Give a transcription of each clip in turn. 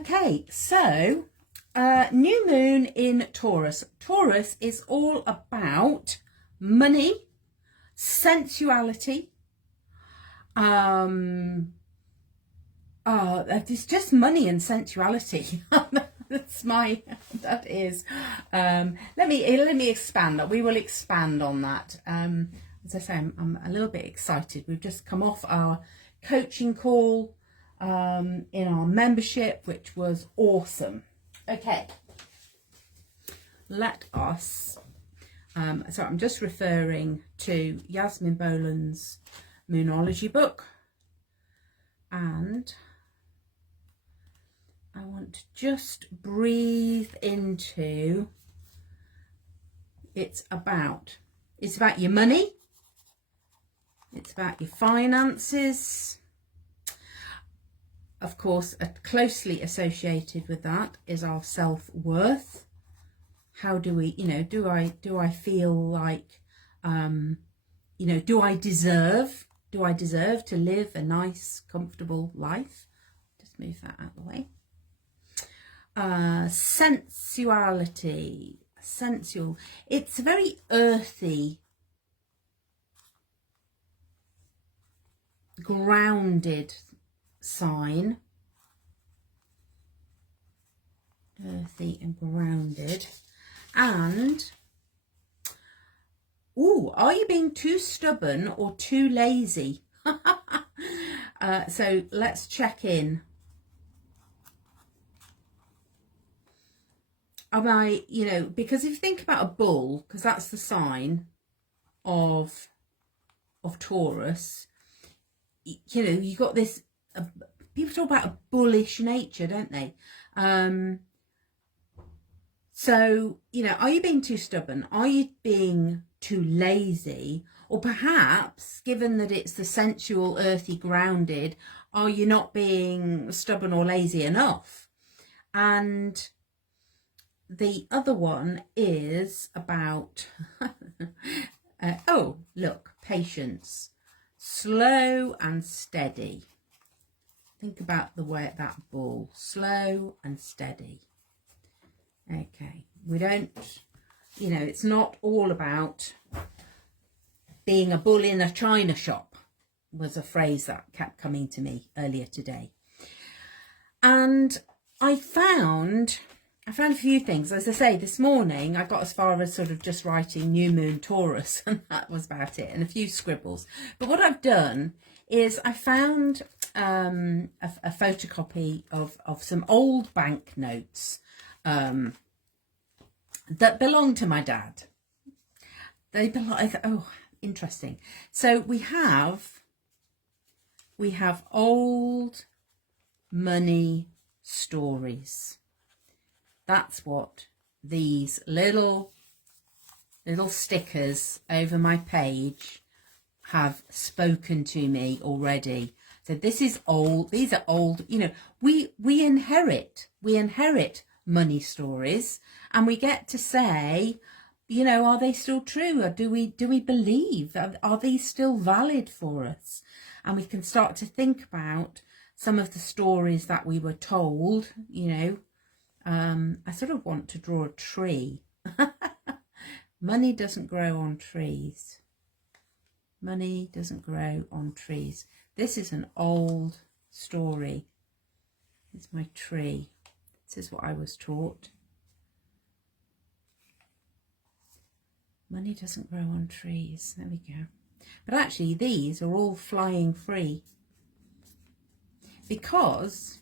Okay, so new moon in Taurus. Taurus is all about money, sensuality. It's just money and sensuality. That is. Let me expand. We will expand on that. As I say, I'm a little bit excited. We've just come off our coaching call in our membership, which was awesome. Okay, let us. So I'm just referring to Yasmin Boland's Moonology book, and I want to just breathe into it's about your money, it's about your finances. Of course, closely associated with that is our self-worth. How do we, do I feel like, do I deserve to live a nice, comfortable life? Just move that out of the way. Sensuality, sensual. It's a very earthy, grounded sign. Earthy and grounded. And, are you being too stubborn or too lazy? So let's check in. Am I, because if you think about a bull, because that's the sign of Taurus, you got this, people talk about a bullish nature, don't they? So, are you being too stubborn? Are you being too lazy? Or perhaps, given that it's the sensual, earthy, grounded, are you not being stubborn or lazy enough? And the other one is about, patience. Slow and steady. Think about the way that bull, slow and steady. Okay, we don't, it's not all about being a bull in a china shop, was a phrase that kept coming to me earlier today. And I found a few things. As I say, this morning I got as far as sort of just writing New Moon Taurus, and that was about it, and a few scribbles. But what I've done is I found a photocopy of some old banknotes that belong to my dad. They belong. Oh, interesting. So we have old money stories. That's what these little stickers over my page have spoken to me already. So this is old. These are old. We inherit money stories, and we get to say, are they still true, or do we believe, are these still valid for us? And we can start to think about some of the stories that we were told. I sort of want to draw a tree. Money doesn't grow on trees. Money doesn't grow on trees. This is an old story. It's my tree. This is what I was taught. Money doesn't grow on trees. There we go. But actually, these are all flying free. Because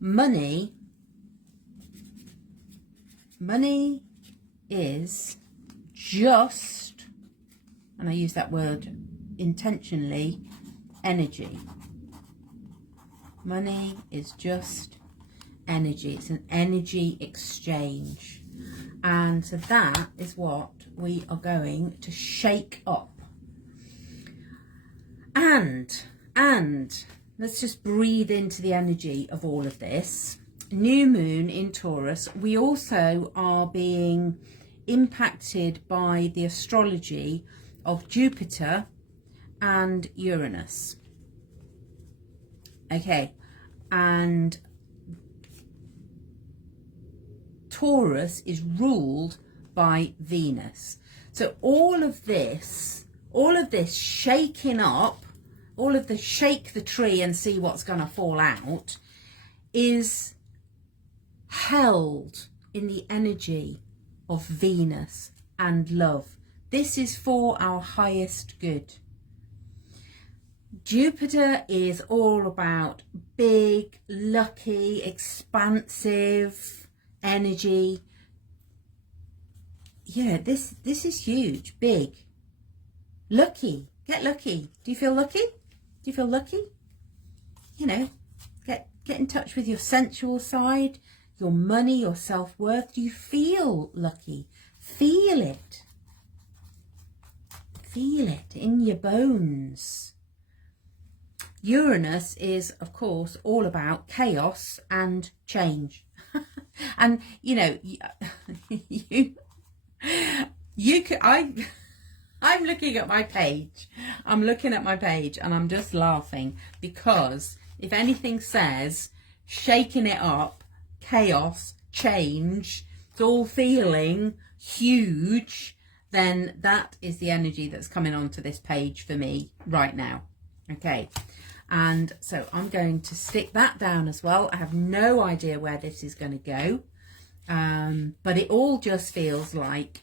money is just, and I use that word intentionally, energy. Money is just energy. It's an energy exchange. And so that is what we are going to shake up. And let's just breathe into the energy of all of this. New moon in Taurus. We also are being impacted by the astrology of Jupiter and Uranus. Okay, and Taurus is ruled by Venus. So all of this shaking up, all of the shake the tree and see what's going to fall out, is held in the energy of Venus and love. This is for our highest good. Jupiter is all about big, lucky, expansive energy. Yeah, this is huge, big, lucky. Get lucky. Do you feel lucky? Do you feel lucky? You know, get in touch with your sensual side, your money, your self-worth. Do you feel lucky? Feel it. Feel it in your bones. Uranus is, of course, all about chaos and change. And, you know, you could, I'm looking at my page. I'm looking at my page and I'm just laughing because if anything says shaking it up, chaos, change, it's all feeling huge, then that is the energy that's coming onto this page for me right now. Okay. And so I'm going to stick that down as well. I have no idea where this is going to go. But it all just feels like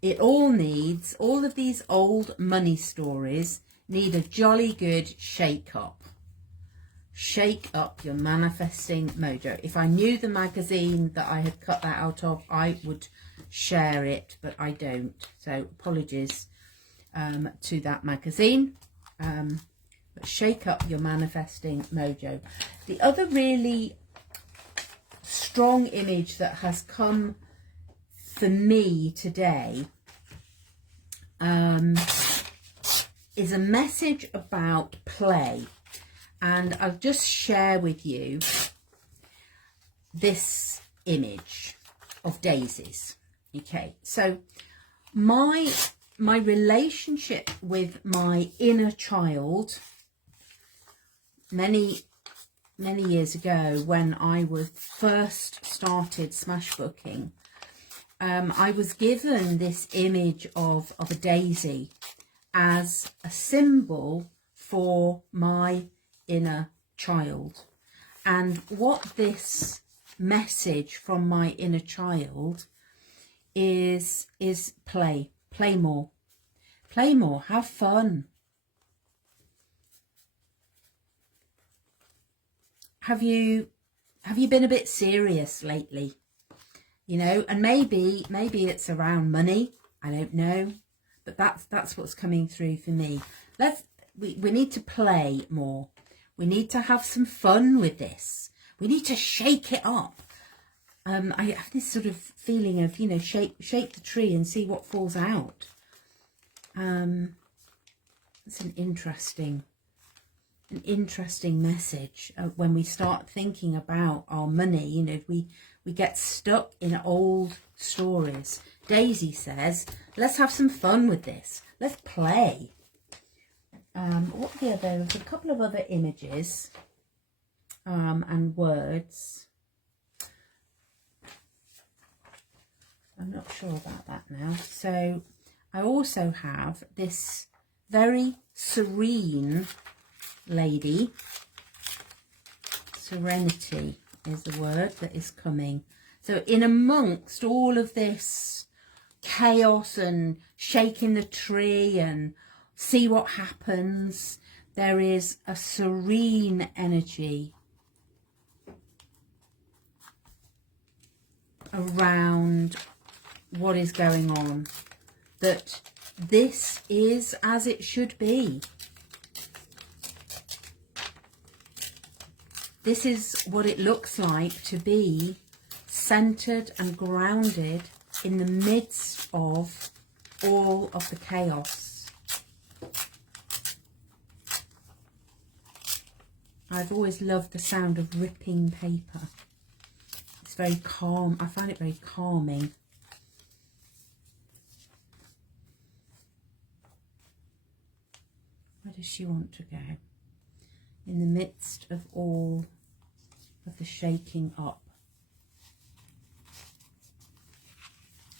it all needs, all of these old money stories need a jolly good shake up. Shake up your manifesting mojo. If I knew the magazine that I had cut that out of, I would share it, but I don't. So apologies to that magazine. But shake up your manifesting mojo. The other really strong image that has come for me today is a message about play. And I'll just share with you this image of daisies. Okay, so my relationship with my inner child many years ago, when I was first started smashbooking, I was given this image of a daisy as a symbol for my inner child. And what this message from my inner child is play more, have fun. Have you been a bit serious lately? You know, and maybe it's around money. I don't know, but that's what's coming through for me. We need to play more. We need to have some fun with this. We need to shake it up. I have this sort of feeling of, you know, shake the tree and see what falls out. It's an interesting message when we start thinking about our money. You know, we get stuck in old stories. Daisy says, let's have some fun with this. Let's play. What the other? There's a couple of other images and words. I'm not sure about that now. So I also have this very serene lady. Serenity is the word that is coming. So in amongst all of this chaos and shaking the tree and see what happens, there is a serene energy around what is going on, that this is as it should be. This is what it looks like to be centered and grounded in the midst of all of the chaos. I've always loved the sound of ripping paper. It's very calm. I find it very calming. Where does she want to go? in the midst of all of the shaking up.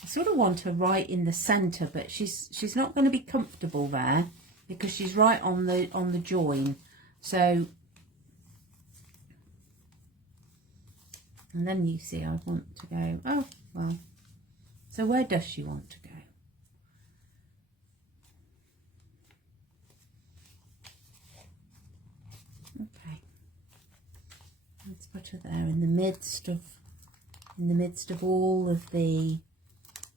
I sort of want her right in the centre, but she's not going to be comfortable there because she's right on the join. So, and then you see I want to go, oh well, so where does she want to go? Okay, let's put her there in the midst of all of the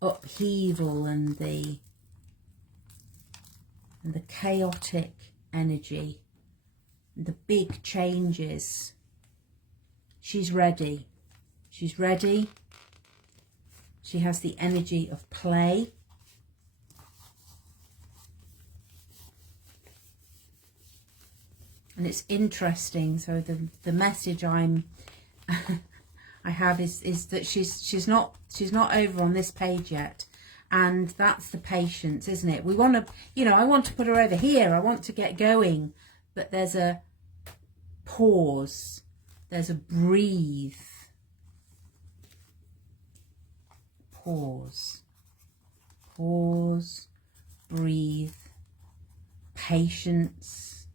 upheaval and the chaotic energy, the big changes. She's ready. She's ready. She has the energy of play. And it's interesting. So the message I have is that she's not over on this page yet, and that's the patience, isn't it? We want to, you know, I want to put her over here. I want to get going, but there's a pause. There's a breathe. Pause. Pause. Breathe. Patience.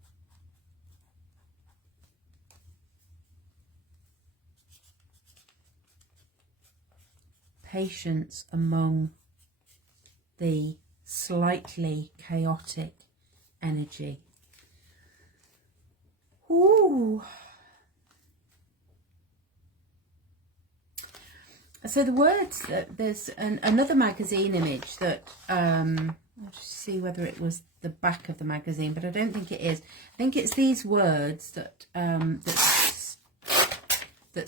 Patience among the slightly chaotic energy. Ooh. So the words, there's another magazine image that, I'll just see whether it was the back of the magazine, but I don't think it is. I think it's these words that, that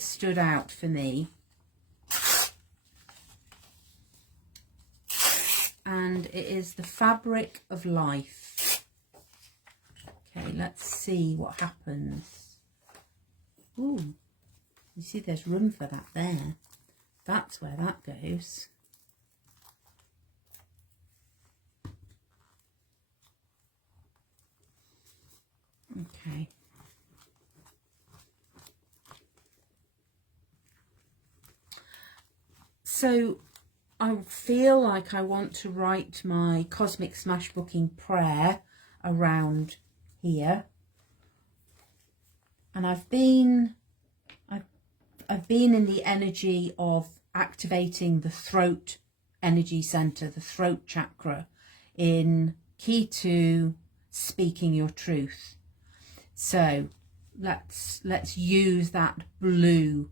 stood out for me. And it is the fabric of life. Okay, let's see what happens. Ooh, you see there's room for that there. That's where that goes. Okay. So I feel like I want to write my Cosmic Smash Booking prayer around here. And I've been in the energy of activating the throat energy center, the throat chakra, in key to speaking your truth. So let's use that blue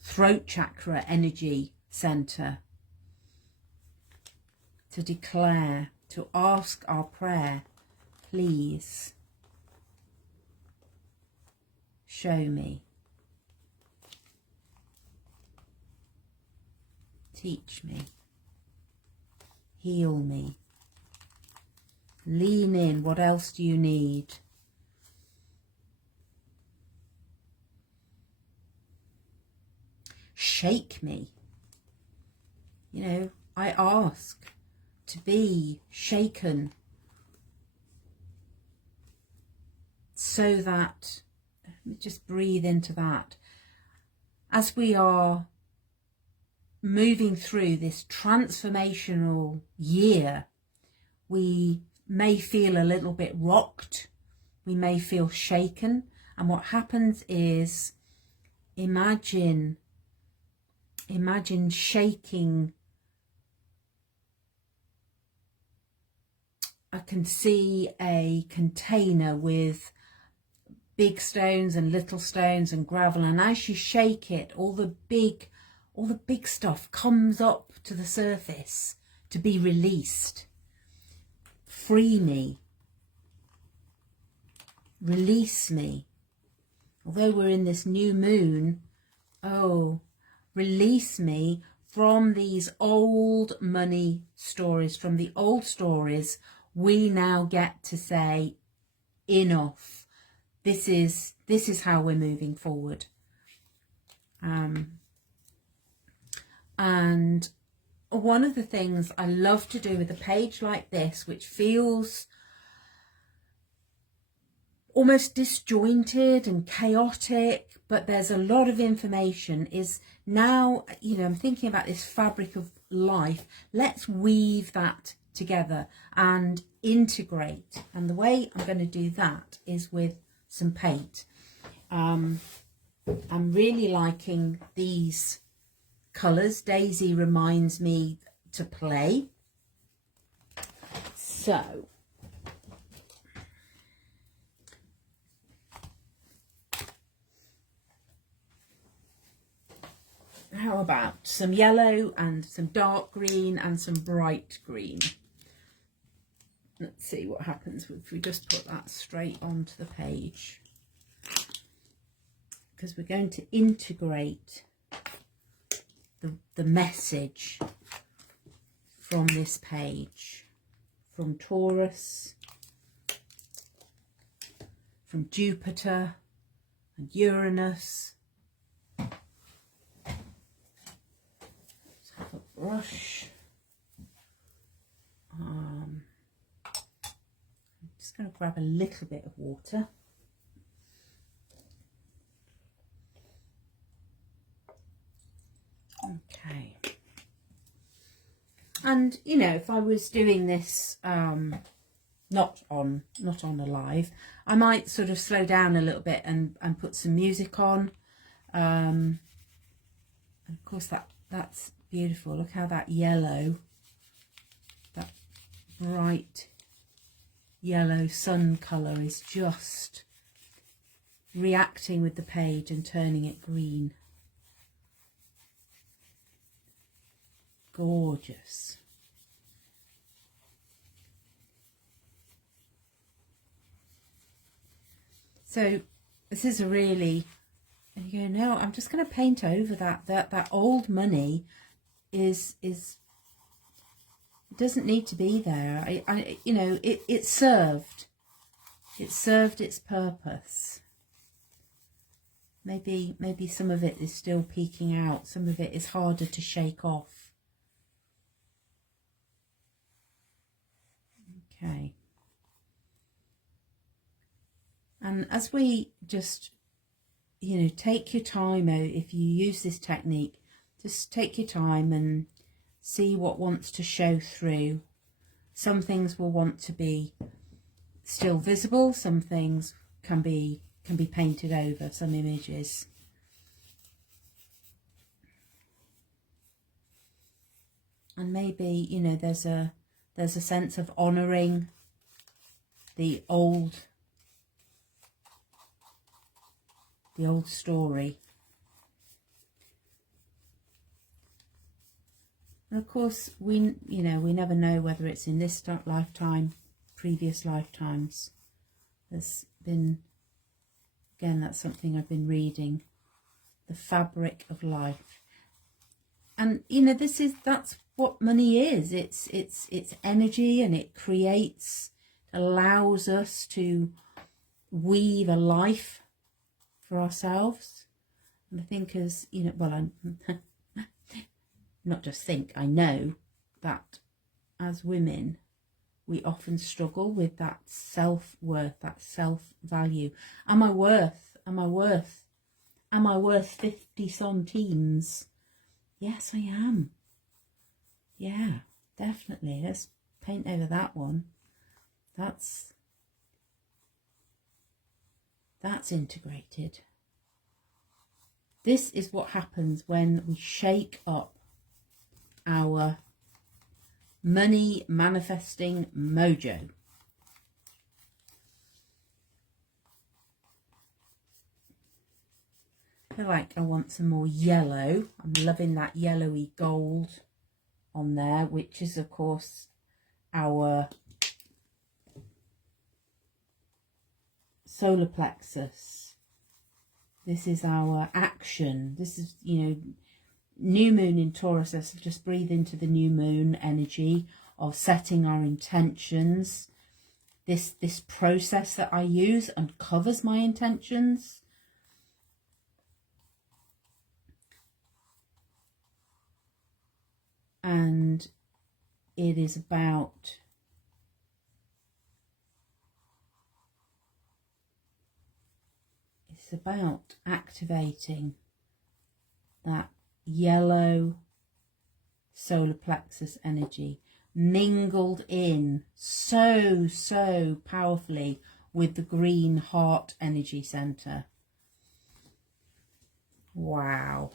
throat chakra energy center to declare, to ask our prayer, please show me. Teach me, heal me, lean in. What else do you need? Shake me. You know, I ask to be shaken so that, let me just breathe into that, as we are moving through this transformational year, we may feel a little bit rocked, we may feel shaken, and what happens is, imagine shaking. I can see a container with big stones and little stones and gravel, and as you shake it, all the big stuff comes up to the surface to be released. Free me. Release me. Although we're in this new moon, oh, release me from these old money stories, from the old stories. We now get to say, enough. This is how we're moving forward. And one of the things I love to do with a page like this, which feels almost disjointed and chaotic, but there's a lot of information. Is now, you know, I'm thinking about this fabric of life. Let's weave that together and integrate. And the way I'm going to do that is with some paint. I'm really liking these colours. Daisy reminds me to play. So how about some yellow and some dark green and some bright green? Let's see what happens if we just put that straight onto the page, because we're going to integrate the message from this page, from Taurus, from Jupiter and Uranus. Let's have a brush. I'm just going to grab a little bit of water. Okay. And you know, if I was doing this not on a live, I might sort of slow down a little bit and put some music on. And of course that's beautiful. Look how that yellow, that bright yellow sun colour is just reacting with the page and turning it green. Gorgeous. So this is a really, and you go, no, I'm just going to paint over that old money is it doesn't need to be there. I you know, it served its purpose. Maybe some of it is still peeking out. Some of it is harder to shake off. Okay. And as we just, you know, take your time out, if you use this technique, just take your time and see what wants to show through. Some things will want to be still visible, some things can be painted over, some images. And maybe, you know, there's a sense of honouring the old story. And of course, we never know whether it's in this lifetime, previous lifetimes. There's been, again, that's something I've been reading, the fabric of life. And you know, that's what money is. It's energy, and it allows us to weave a life for ourselves. And I think, as you know, well, I'm not just think, I know that as women we often struggle with that self-worth, that self-value. Am I worth 50 centimes? Yes, I am. Yeah, definitely. Let's paint over that one. That's integrated. This is what happens when we shake up our money manifesting mojo. I feel like I want some more yellow. I'm loving that yellowy gold on there, which is of course our solar plexus. This is our action. This is, you know, new moon in Taurus. Let's just breathe into the new moon energy of setting our intentions. This process that I use uncovers my intentions. And it is about It's about activating that yellow solar plexus energy, mingled in so powerfully with the green heart energy center. Wow.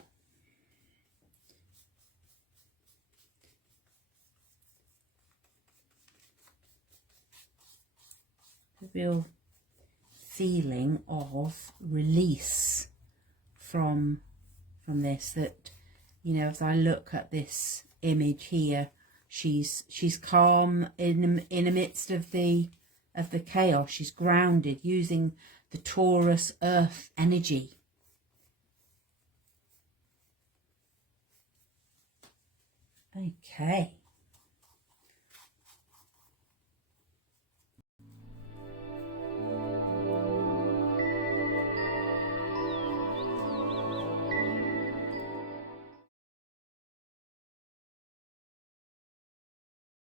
A real feeling of release from this, that, you know, as I look at this image here, she's calm in the midst of the chaos. She's grounded using the Taurus earth energy. Okay.